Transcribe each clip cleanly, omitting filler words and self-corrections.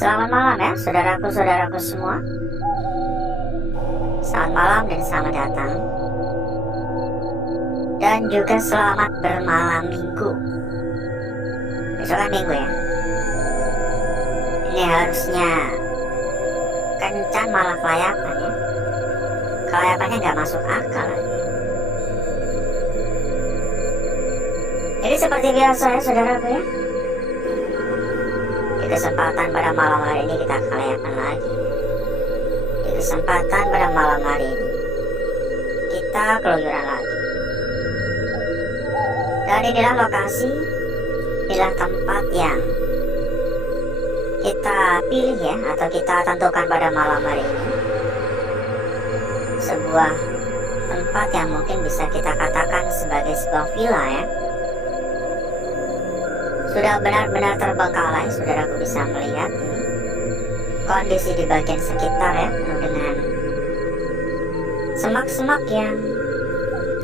Selamat malam ya saudaraku-saudaraku semua. Selamat malam dan selamat datang. Dan juga selamat bermalam minggu. Besok kan minggu ya. Ini harusnya kencan malah kelayapan ya. Kelayapannya gak masuk akal lagi. Jadi seperti biasa ya saudaraku ya, di kesempatan pada malam hari ini kita kelayapan lagi. Di kesempatan pada malam hari ini kita keluyuran lagi. Dan inilah lokasi, inilah tempat yang kita pilih ya, atau kita tentukan pada malam hari ini. Sebuah tempat yang mungkin bisa kita katakan sebagai sebuah villa ya. Sudah benar-benar terbengkalai, saudaraku bisa melihat ini kondisi di bagian sekitar ya, penuh dengan semak-semak yang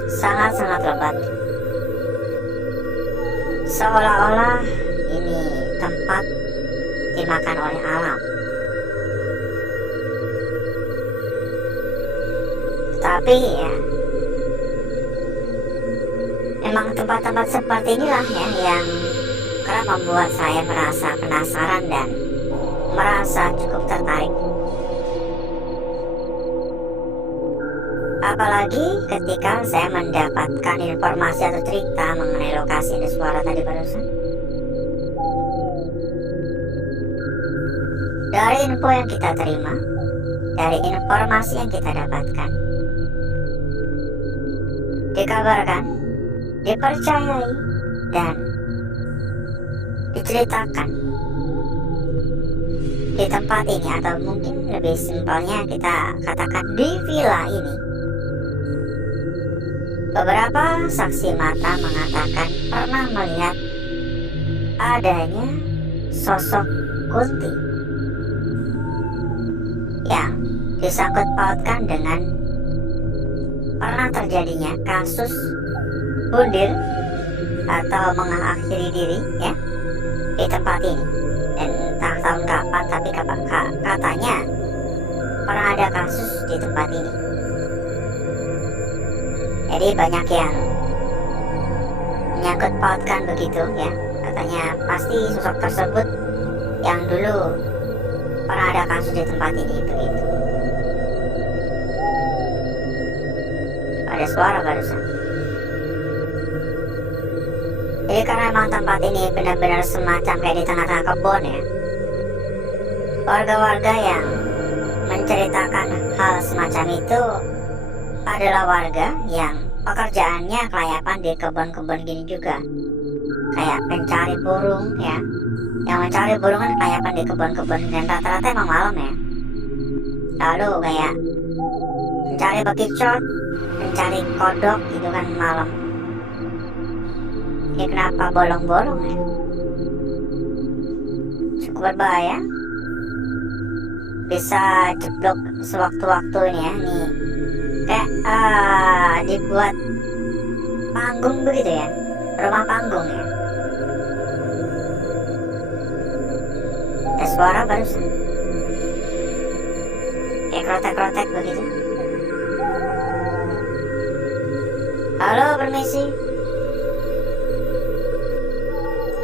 sangat-sangat lebat. Seolah-olah ini tempat dimakan oleh alam. Tapi ya, memang tempat-tempat seperti inilah ya yang kerap membuat saya merasa penasaran dan merasa cukup tertarik. Apalagi ketika saya mendapatkan informasi atau cerita mengenai lokasi dan suara tadi barusan. Dari info yang kita terima, dari informasi yang kita dapatkan, dikabarkan, dipercayai, dan diceritakan di tempat ini, atau mungkin lebih simpelnya kita katakan di villa ini, beberapa saksi mata mengatakan pernah melihat adanya sosok Kunti yang disangkut pautkan dengan pernah terjadinya kasus bunuh atau mengakhiri diri ya di tempat ini. Dan entah tahun kapan, tapi katanya pernah ada kasus di tempat ini. Jadi banyak yang menyangkut pautkan begitu ya, katanya pasti sosok tersebut yang dulu pernah ada kasus di tempat ini begitu. Ada suara barusan. Jadi karena memang tempat ini benar-benar semacam kayak di tengah-tengah kebun ya, warga-warga yang menceritakan hal semacam itu adalah warga yang pekerjaannya kelayapan di kebun-kebun gini juga, kayak pencari burung ya, yang mencari burung kan kelayapan di kebun-kebun, dan rata-rata emang malam ya. Lalu kayak mencari bekicot, mencari kodok gitu kan malam. Ini kenapa bolong-bolong ya? Cukup berbahaya. Bisa jeblok sewaktu-waktu ini ya. Nih kayak dibuat panggung begitu ya, rumah panggung ya. Ada suara barusan kayak krotek-krotek begitu. Halo, permisi.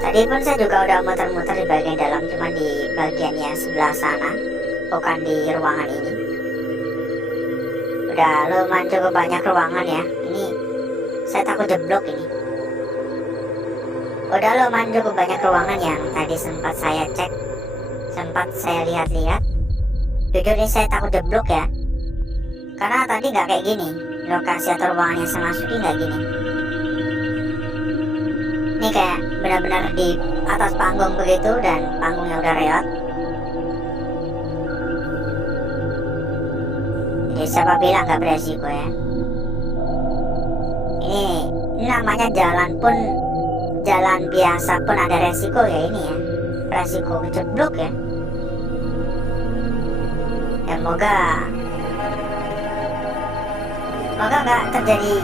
Tadi pun saya juga udah muter-muter di bagian dalam, cuma di bagian yang sebelah sana, bukan di ruangan ini. Udah lumayan cukup banyak ruangan ya. Ini saya takut jeblok ini. Udah lumayan cukup banyak ruangan yang tadi sempat saya cek, sempat saya lihat-lihat. Jujur ini saya takut jeblok ya, karena tadi nggak kayak gini. Lokasi atau ruangan yang saya masuki nggak gini. Ini kayak benar-benar di atas panggung begitu, dan panggungnya udah reot. Jadi siapa bilang nggak beresiko ya? Ini namanya jalan pun, jalan biasa pun ada resiko ya ini ya. Resiko jeblok ya. Ya semoga nggak terjadi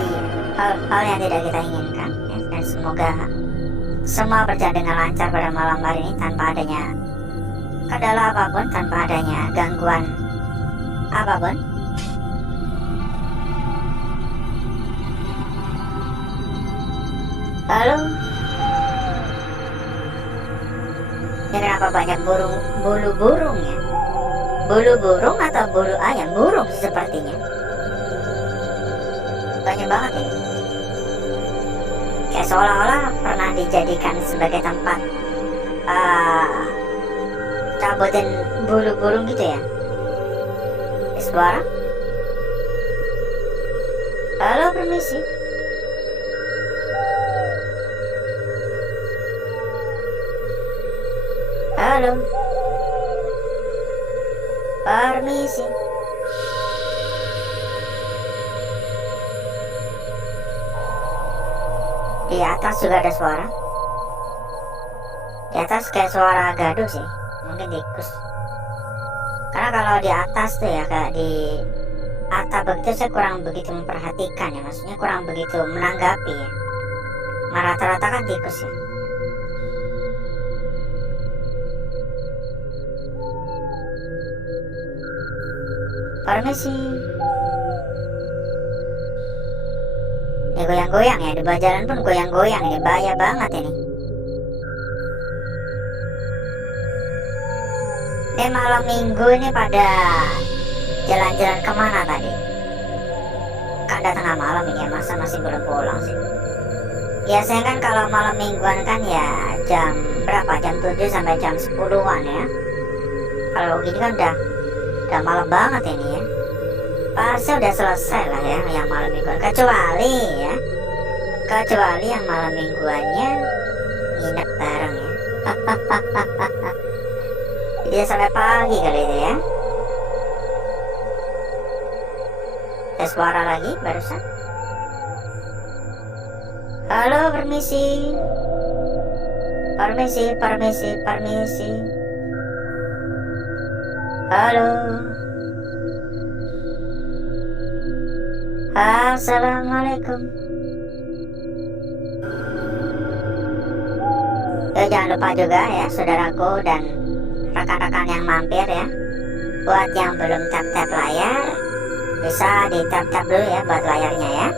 hal-hal yang tidak kita inginkan ya. Dan semoga semua berjalan dengan lancar pada malam hari ini tanpa adanya kendala apapun tanpa adanya gangguan apapun. Lalu ya kenapa banyak bulu burung ya? Bulu burung atau bulu ayam? Burung sepertinya. Banyak banget ini. Kayak seolah-olah pernah dijadikan sebagai tempat cabutin bulu burung gitu ya. Suara. Halo, permisi. Halo. Permisi. Di atas juga ada suara. Di atas kayak suara gaduh sih. Mungkin tikus. Karena kalau di atas tuh ya, kayak di atap begitu, saya kurang begitu memperhatikan ya. Maksudnya kurang begitu menanggapi ya. Rata-rata kan tikus ya. Permisi. Ini goyang-goyang ya, di bawah jalan pun goyang-goyang, ini bahaya banget ini. Ini malam minggu ini pada jalan-jalan kemana tadi? Kan udah tengah malam ini ya, masa masih belum pulang sih? Biasanya kan kalau malam mingguan kan ya jam berapa? Jam 7 sampai jam 10-an ya. Kalau gini kan udah malam banget ini ya. Pasti udah selesai lah ya yang malam mingguan, kecuali yang malam mingguannya nginep bareng ya. Dia sampai pagi kali itu ya. Ada suara lagi barusan. Halo, permisi. Permisi. Halo. Assalamualaikum. Ya, jangan lupa juga ya saudaraku dan rekan-rekan yang mampir ya, buat yang belum tap-tap layar bisa di tap-tap dulu ya buat layarnya ya.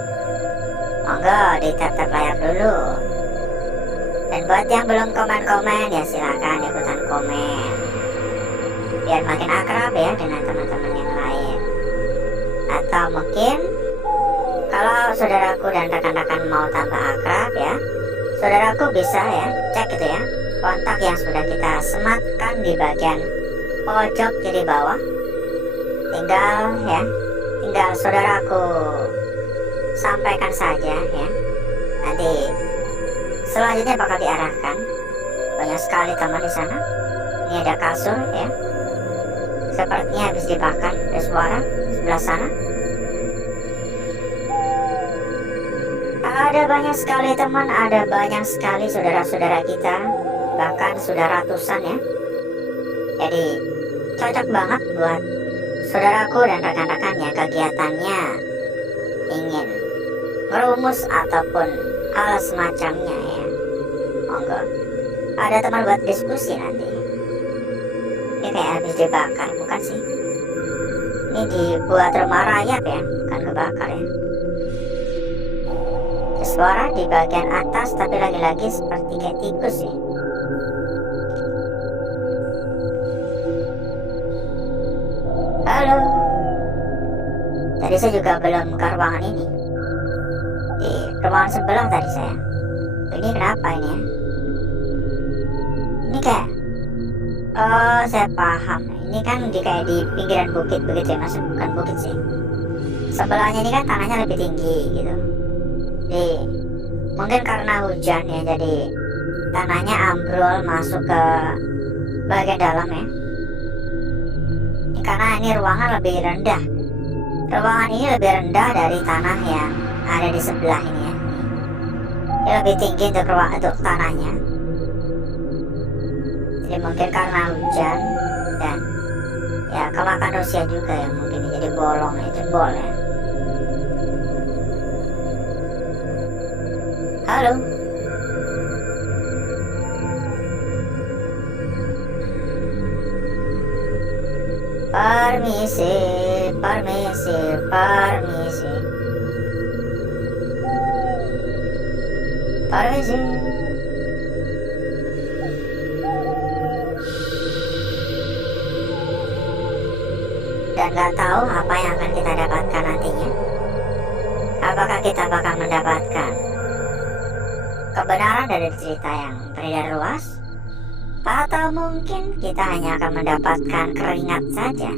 Monggo di tap-tap layar dulu. Dan buat yang belum komen-komen ya silakan ikutan komen biar makin akrab ya dengan teman-teman yang lain. Atau mungkin kalau saudaraku dan rekan-rekan mau tambah akrab ya, saudaraku bisa ya cek gitu ya kontak yang sudah kita sematkan di bagian pojok kiri bawah. Tinggal saudaraku sampaikan saja ya. Nanti selanjutnya bakal diarahkan. Banyak sekali teman di sana. Ini ada kasur ya. Sepertinya habis dibakar. Ada suara sebelah sana. Ada banyak sekali teman, ada banyak sekali saudara-saudara kita, bahkan sudah ratusan ya. Jadi cocok banget buat saudaraku dan rekan-rekannya kegiatannya ingin merumus ataupun hal semacamnya ya. Monggo, ada teman buat diskusi nanti. Ini kayak habis dibakar bukan sih? Ini dibuat rumah rayap ya, bukan kebakar ya. Suara di bagian atas tapi lagi-lagi seperti kayak tikus sih. Halo. Tadi saya juga belum ke ruangan ini. Di ruangan sebelah tadi saya. Ini kenapa ini ya? Ini kayak, oh saya paham. Ini kan kayak di pinggiran bukit begitu ya, maksud bukan bukit sih. Sebelahnya ini kan tanahnya lebih tinggi gitu. Jadi mungkin karena hujan ya, jadi tanahnya ambrol masuk ke bagian dalam ya. Ini karena ini ruangan lebih rendah. Ruangan ini lebih rendah dari tanah yang ada di sebelah ini ya. Ini lebih tinggi untuk tanahnya. Jadi mungkin karena hujan dan ya kemakan usia juga ya, mungkin jadi bolong ya, jebol ya. Halo. Permisi, permisi, permisi, permisi. Dan gak tahu apa yang akan kita dapatkan nantinya. Apakah kita bakal mendapatkan kebenaran dari cerita yang beredar luas, atau mungkin kita hanya akan mendapatkan keringat saja.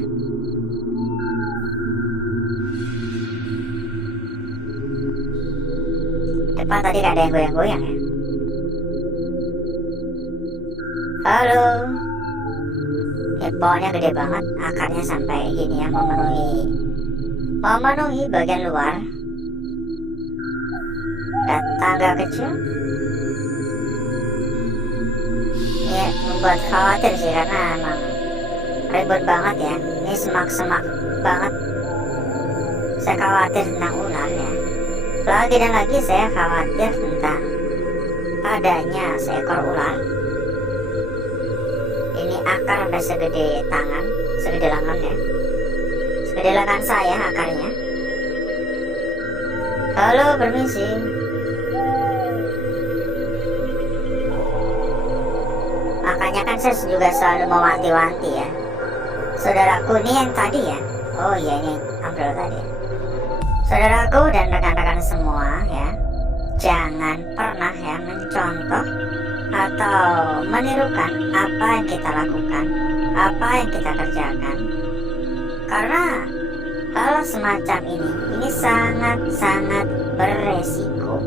Depan tadi ada yang goyang-goyang ya. Halo. Pohonnya gede banget, akarnya sampai gini ya, memenuhi bagian luar. Ada tangga kecil. Ya, membuat khawatir sih karena emang ribut banget ya. Ini semak-semak banget. Saya khawatir tentang ular ya. Lagi dan lagi saya khawatir tentang adanya seekor ular. Ini akar udah segede tangan, segede lengan ya. Segede lengan saya akarnya. Halo, permisi. Makanya kan saya juga selalu mewanti-wanti ya. Saudaraku ini yang tadi ya. Oh iya, ini ambil tadi. Saudaraku dan rekan-rekan semua ya, jangan pernah ya mencontoh atau menirukan apa yang kita lakukan, apa yang kita kerjakan, karena hal semacam ini sangat-sangat beresiko.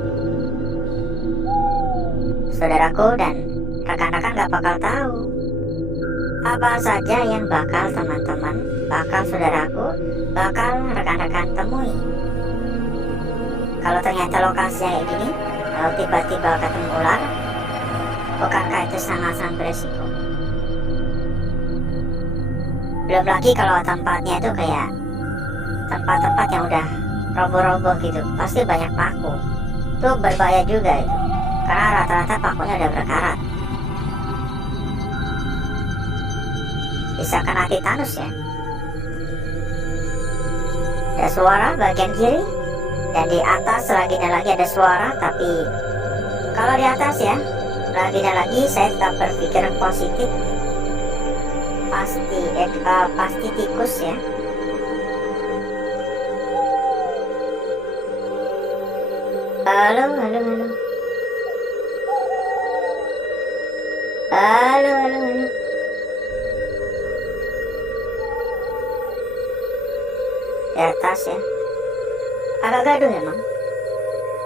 Saudaraku dan rekan-rekan gak bakal tahu apa saja yang bakal teman-teman, bakal saudaraku, bakal rekan-rekan temui. Kalau ternyata lokasinya kayak gini, kalau tiba-tiba ketemu ular, bukankah itu sangat-sangat beresiko? Belum lagi kalau tempatnya itu kayak tempat-tempat yang udah roboh-roboh gitu, pasti banyak paku. Itu berbahaya juga itu, karena rata-rata pakunya udah berkarat. Bisa kena titanus ya. Ada suara bagian kiri, dan di atas lagi dan lagi ada suara. Tapi kalau di atas ya, lagi dan lagi saya tetap berpikir positif. Pasti tikus ya. Halo. Di atas ya, agak gaduh emang.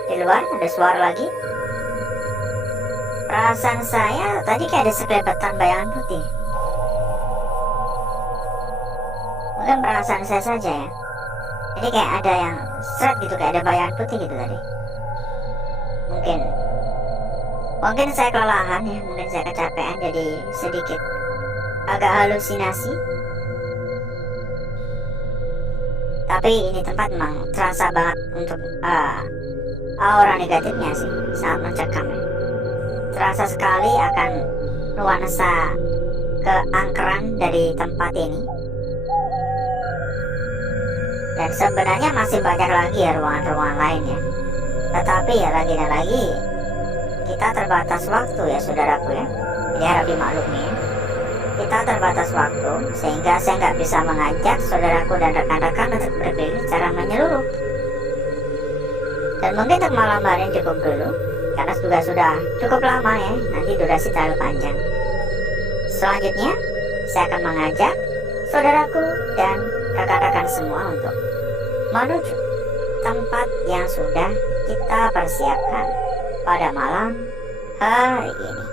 Di luar ada suara lagi. Perasaan saya tadi kayak ada sekelepetan bayangan putih. Mungkin perasaan saya saja ya. Jadi kayak ada yang seret gitu, kayak ada bayangan putih gitu tadi. Mungkin saya kelelahan ya, mungkin saya kecapean jadi sedikit agak halusinasi. Tapi ini tempat memang terasa banget untuk aura negatifnya sih, sangat mencekam ya. Terasa sekali akan nuansa keangkeran dari tempat ini. Dan sebenarnya masih banyak lagi ya ruangan-ruangan lainnya. Tetapi ya lagi dan lagi kita terbatas waktu ya saudaraku ya. Jadi harap dimaklumi ya. Kita terbatas waktu sehingga saya nggak bisa mengajak saudaraku dan rekan-rekan untuk berpikir secara menyeluruh. Dan mungkin untuk malam hari ini cukup dulu, karena juga sudah cukup lama ya, nanti durasi terlalu panjang. Selanjutnya saya akan mengajak saudaraku dan rekan-rekan semua untuk menuju tempat yang sudah kita persiapkan pada malam hari ini.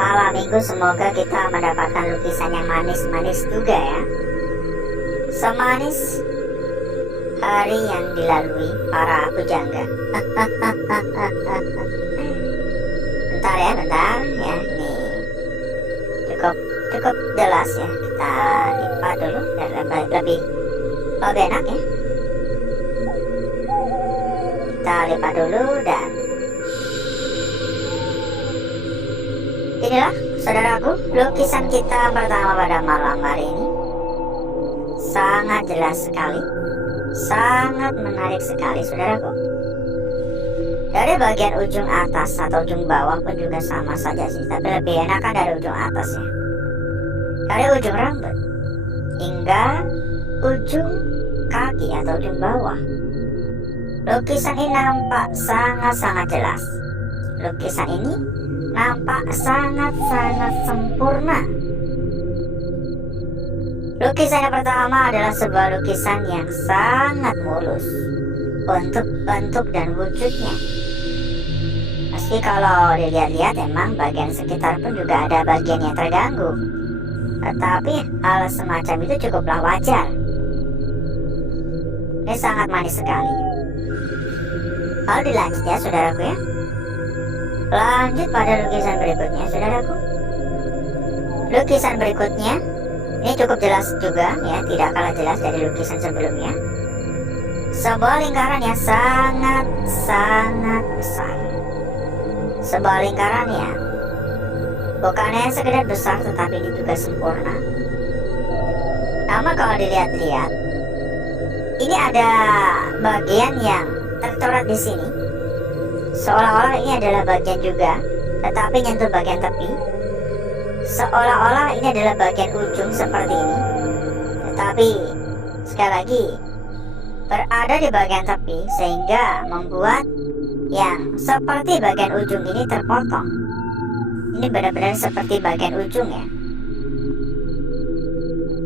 Malam minggu semoga kita mendapatkan lukisan yang manis-manis juga ya. Semanis hari yang dilalui para pujangga. Bentar ya, ini cukup jelas ya. Kita lipat dulu biar lebih enak ya. Kita lipat dulu dan inilah saudaraku lukisan kita pertama pada malam hari ini. Sangat jelas sekali, sangat menarik sekali saudaraku. Dari bagian ujung atas atau ujung bawah pun juga sama saja sih, tapi lebih enakan dari ujung atas ya. Dari ujung rambut hingga ujung kaki atau ujung bawah, lukisan ini nampak sangat-sangat jelas. Lukisan ini nampak sangat-sangat sempurna. Lukisan yang pertama adalah sebuah lukisan yang sangat mulus untuk bentuk dan wujudnya. Meski kalau dilihat-lihat emang bagian sekitar pun juga ada bagian yang terganggu, tetapi hal semacam itu cukuplah wajar. Ini sangat manis sekali. Lalu dilanjut ya saudaraku ya. Lanjut pada lukisan berikutnya saudaraku. Lukisan berikutnya ini cukup jelas juga ya, tidak kalah jelas dari lukisan sebelumnya. Sebuah lingkaran yang sangat besar. Sebuah lingkaran yang bukannya sekedar besar tetapi ini juga sempurna. Namun kalau dilihat-lihat, ini ada bagian yang tercoret di sini. Seolah-olah ini adalah bagian juga, tetapi nyentuh bagian tepi. Seolah-olah ini adalah bagian ujung seperti ini, tetapi sekali lagi berada di bagian tepi sehingga membuat yang seperti bagian ujung ini terpotong. Ini benar-benar seperti bagian ujung ya.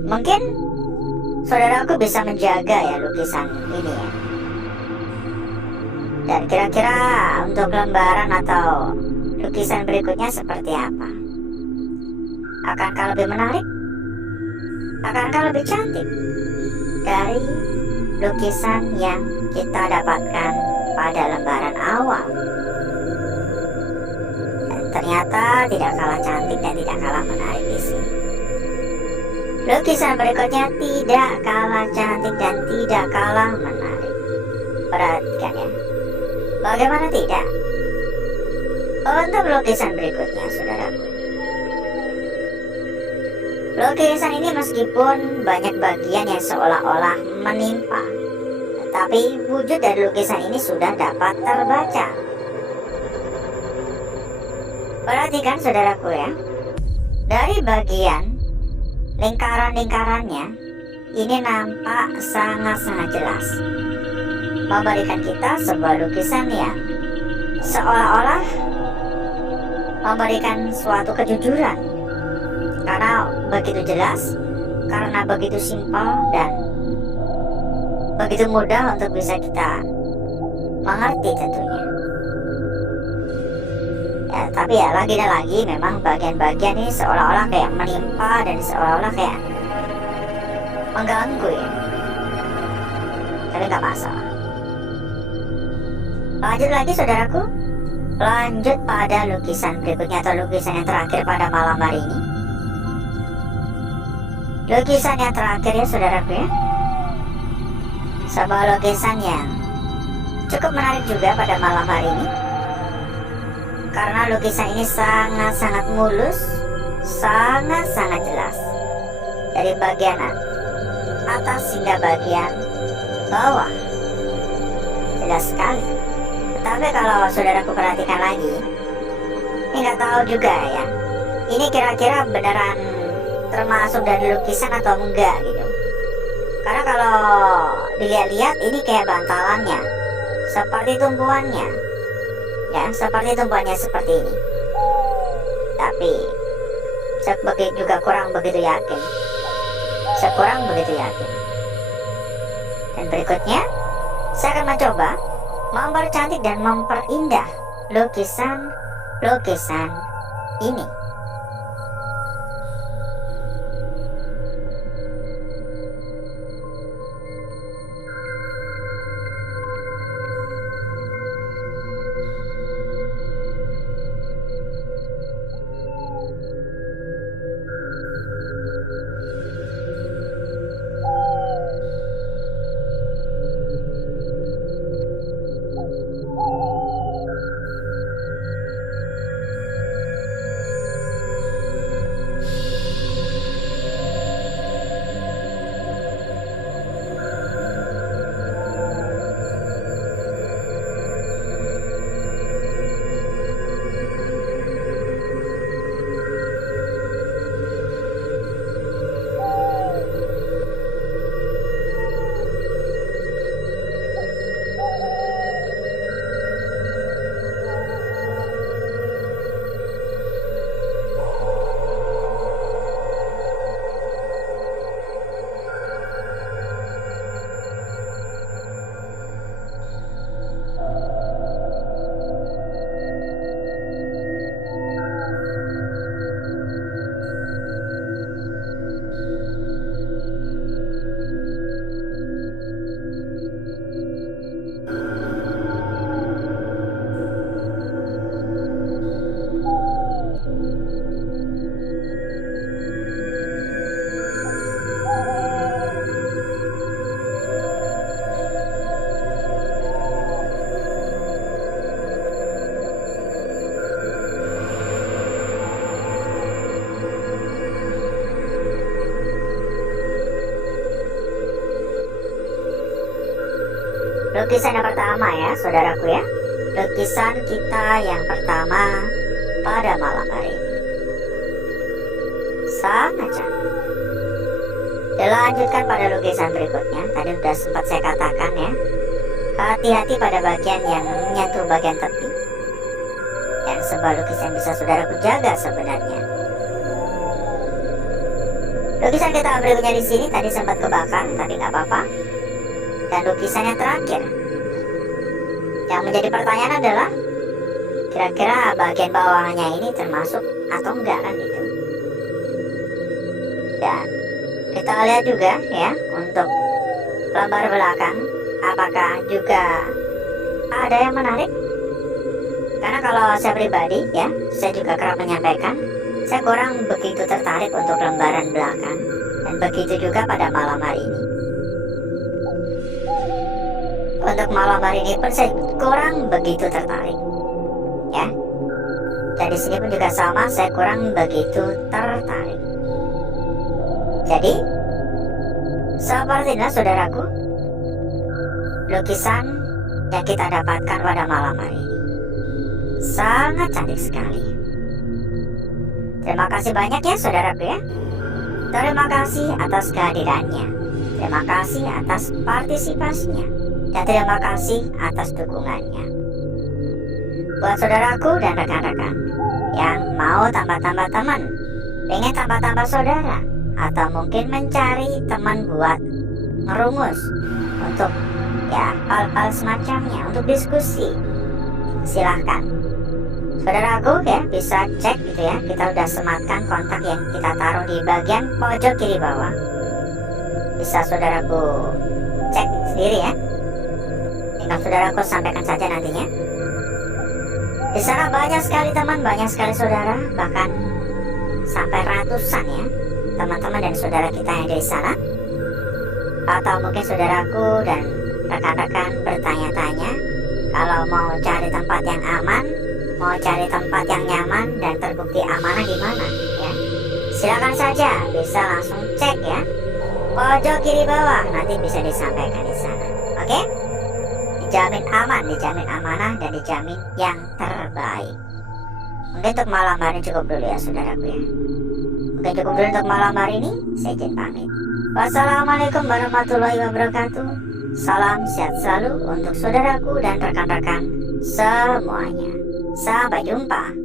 Mungkin saudaraku bisa menjaga ya lukisan ini ya. Dan kira-kira untuk lembaran atau lukisan berikutnya seperti apa? Akankah lebih menarik? Akankah lebih cantik dari lukisan yang kita dapatkan pada lembaran awal. Dan ternyata tidak kalah cantik dan tidak kalah menarik di sini. Lukisan berikutnya tidak kalah cantik dan tidak kalah menarik. Perhatikan ya. Bagaimana tidak? Untuk lukisan berikutnya, saudaraku. Lukisan ini meskipun banyak bagian yang seolah-olah menimpa, tapi wujud dari lukisan ini sudah dapat terbaca. Perhatikan saudaraku ya. Dari bagian lingkaran-lingkarannya ini nampak sangat-sangat jelas, memberikan kita sebuah lukisan yang seolah-olah memberikan suatu kejujuran, karena begitu jelas, karena begitu simpel dan begitu mudah untuk bisa kita mengerti tentunya ya. Tapi ya lagi dan lagi memang bagian-bagian ini seolah-olah kayak menimpa dan seolah-olah kayak mengganggu ya, tapi nggak masalah. Lanjut lagi saudaraku, lanjut pada lukisan berikutnya atau lukisan yang terakhir pada malam hari ini. Lukisan yang terakhir ya saudaraku ya, sebuah lukisan yang cukup menarik juga pada malam hari ini, karena lukisan ini sangat-sangat mulus, sangat-sangat jelas, dari bagian atas hingga bagian bawah, jelas sekali. Tetapi kalau saudaraku perhatikan lagi, ini nggak tahu juga ya, ini kira-kira beneran termasuk dari lukisan atau enggak gitu. Karena kalau dilihat-lihat ini kayak bantalannya, seperti tumpuannya ya, seperti tumpuannya seperti ini. Tapi saya juga kurang begitu yakin, Dan berikutnya saya akan mencoba mempercantik dan memperindah lukisan ini. Lukisan yang pertama ya saudaraku ya, lukisan kita yang pertama pada malam hari ini sangat cantik. Dilanjutkan pada lukisan berikutnya. Tadi sudah sempat saya katakan ya, hati-hati pada bagian yang menyentuh bagian tepi, dan sebuah lukisan bisa saudaraku jaga sebenarnya. Lukisan kita berikutnya di sini tadi sempat kebakar, tapi nggak apa-apa. Dan lukisan yang terakhir, yang menjadi pertanyaan adalah kira-kira bagian bawahnya ini termasuk atau enggak kan itu. Dan kita lihat juga ya, untuk lembar belakang, apakah juga ada yang menarik? Karena kalau saya pribadi ya, saya juga kerap menyampaikan, saya kurang begitu tertarik untuk lembaran belakang. Dan begitu juga pada malam hari ini. Untuk malam hari ini pun saya kurang begitu tertarik. Ya. Dan di sini pun juga sama, saya kurang begitu tertarik. Jadi, sepertinya saudaraku, lukisan yang kita dapatkan pada malam hari ini sangat cantik sekali. Terima kasih banyak ya saudaraku ya. Terima kasih atas kehadirannya. Terima kasih atas partisipasinya. Dan terima kasih atas dukungannya. Buat saudaraku dan rekan-rekan yang mau tambah-tambah teman, pengen tambah-tambah saudara, atau mungkin mencari teman buat ngerumus untuk ya hal-hal semacamnya, untuk diskusi, silahkan saudaraku ya, bisa cek gitu ya. Kita udah sematkan kontak yang kita taruh di bagian pojok kiri bawah. Bisa saudaraku cek sendiri ya. Tinggal saudaraku sampaikan saja nantinya. Di sana banyak sekali teman, banyak sekali saudara, bahkan sampai ratusan ya teman-teman dan saudara kita yang ada di sana. Atau mungkin saudaraku dan rekan-rekan bertanya-tanya, kalau mau cari tempat yang aman, mau cari tempat yang nyaman dan terbukti amanah di mana ya, silakan saja, bisa langsung cek ya pojok kiri bawah, nanti bisa disampaikan di sana. Oke? Dijamin aman, dijamin amanah, dan dijamin yang terbaik. Mungkin untuk malam hari ini cukup dulu ya saudaraku ya. Mungkin cukup dulu untuk malam hari ini. Saya izin pamit. Wassalamualaikum warahmatullahi wabarakatuh. Salam sehat selalu untuk saudaraku dan rekan-rekan semuanya. Sampai jumpa.